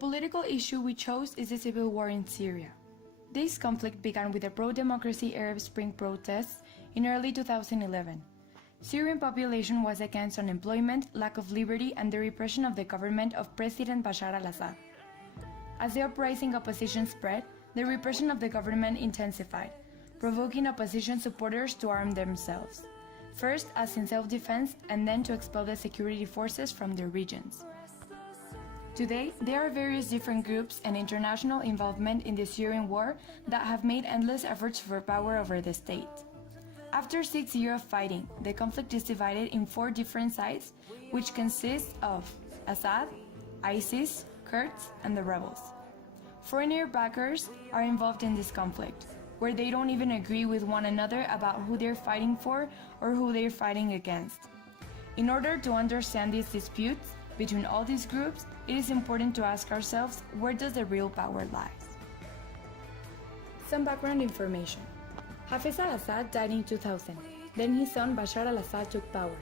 political issue we chose is the civil war in Syria. This conflict began with the pro-democracy Arab Spring protests in early 2011. Syrian population was against unemployment, lack of liberty, and the repression of the government of President Bashar al-Assad. As the uprising opposition spread, the repression of the government intensified, provoking opposition supporters to arm themselves, first as in self-defense and then to expel the security forces from their regions. Today, there are various different groups and international involvement in the Syrian war that have made endless efforts for power over the state. After 6 years of fighting, the conflict is divided in 4 different sides, which consist of Assad, ISIS, Kurds, and the rebels. Foreigner backers are involved in this conflict, where they don't even agree with one another about who they're fighting for or who they're fighting against. In order to understand these disputes between all these groups, it is important to ask ourselves, where does the real power lie? Some background information. Hafez al-Assad died in 2000. Then his son Bashar al-Assad took power.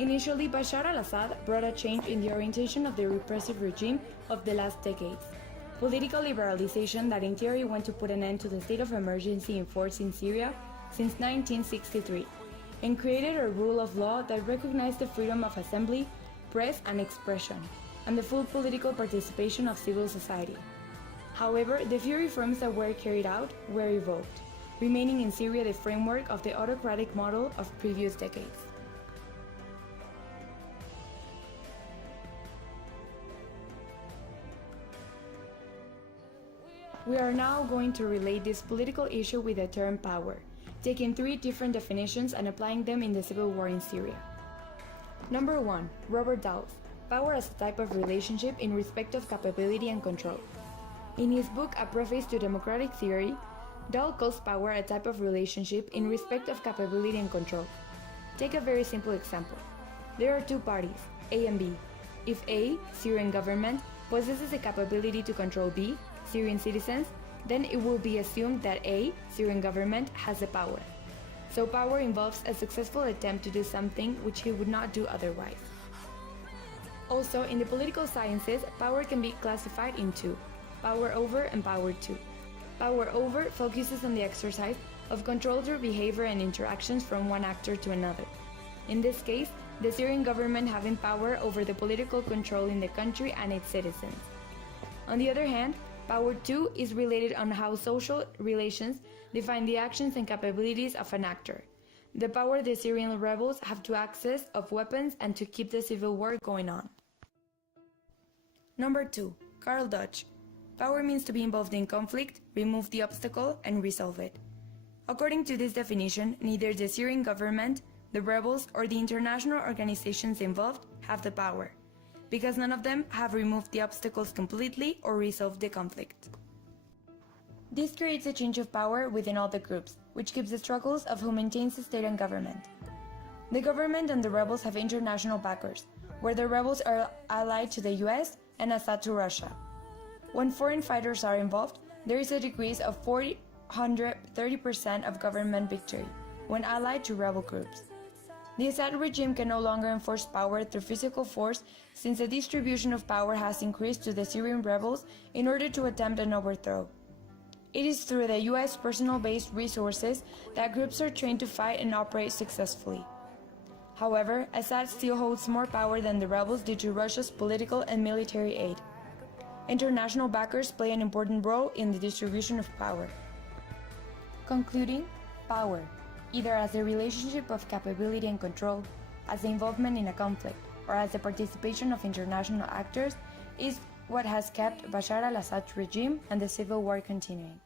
Initially, Bashar al-Assad brought a change in the orientation of the repressive regime of the last decades. Political liberalization that in theory went to put an end to the state of emergency in force in Syria since 1963, and created a rule of law that recognized the freedom of assembly, press and expression, and the full political participation of civil society. However, the few reforms that were carried out were revoked, remaining in Syria the framework of the autocratic model of previous decades. We are now going to relate this political issue with the term power, taking 3 different definitions and applying them in the civil war in Syria. Number 1. Robert Dawes. Power as a type of relationship in respect of capability and control. In his book A Preface to Democratic Theory, Dawes calls power a type of relationship in respect of capability and control. Take a very simple example. There are 2 parties, A and B. If A, Syrian government, possesses the capability to control B, Syrian citizens, then it will be assumed that A, Syrian government, has the power. So power involves a successful attempt to do something which he would not do otherwise. Also, in the political sciences, power can be classified in 2, power over and power to. Power over focuses on the exercise of control through behavior and interactions from one actor to another. In this case, the Syrian government having power over the political control in the country and its citizens. On the other hand, power to is related on how social relations define the actions and capabilities of an actor. The power the Syrian rebels have to access of weapons and to keep the civil war going on. Number 2. Karl Dutch. Power means to be involved in conflict, remove the obstacle, and resolve it. According to this definition, neither the Syrian government, the rebels, or the international organizations involved have the power, because none of them have removed the obstacles completely or resolved the conflict. This creates a change of power within all the groups, which keeps the struggles of who maintains the state and government. The government and the rebels have international backers, where the rebels are allied to the US and Assad to Russia. When foreign fighters are involved, there is a decrease of 430% of government victory when allied to rebel groups. The Assad regime can no longer enforce power through physical force since the distribution of power has increased to the Syrian rebels in order to attempt an overthrow. It is through the US personnel-based resources that groups are trained to fight and operate successfully. However, Assad still holds more power than the rebels due to Russia's political and military aid. International backers play an important role in the distribution of power. Concluding, power, either as a relationship of capability and control, as the involvement in a conflict, or as the participation of international actors, is what has kept Bashar al-Assad's regime and the civil war continuing.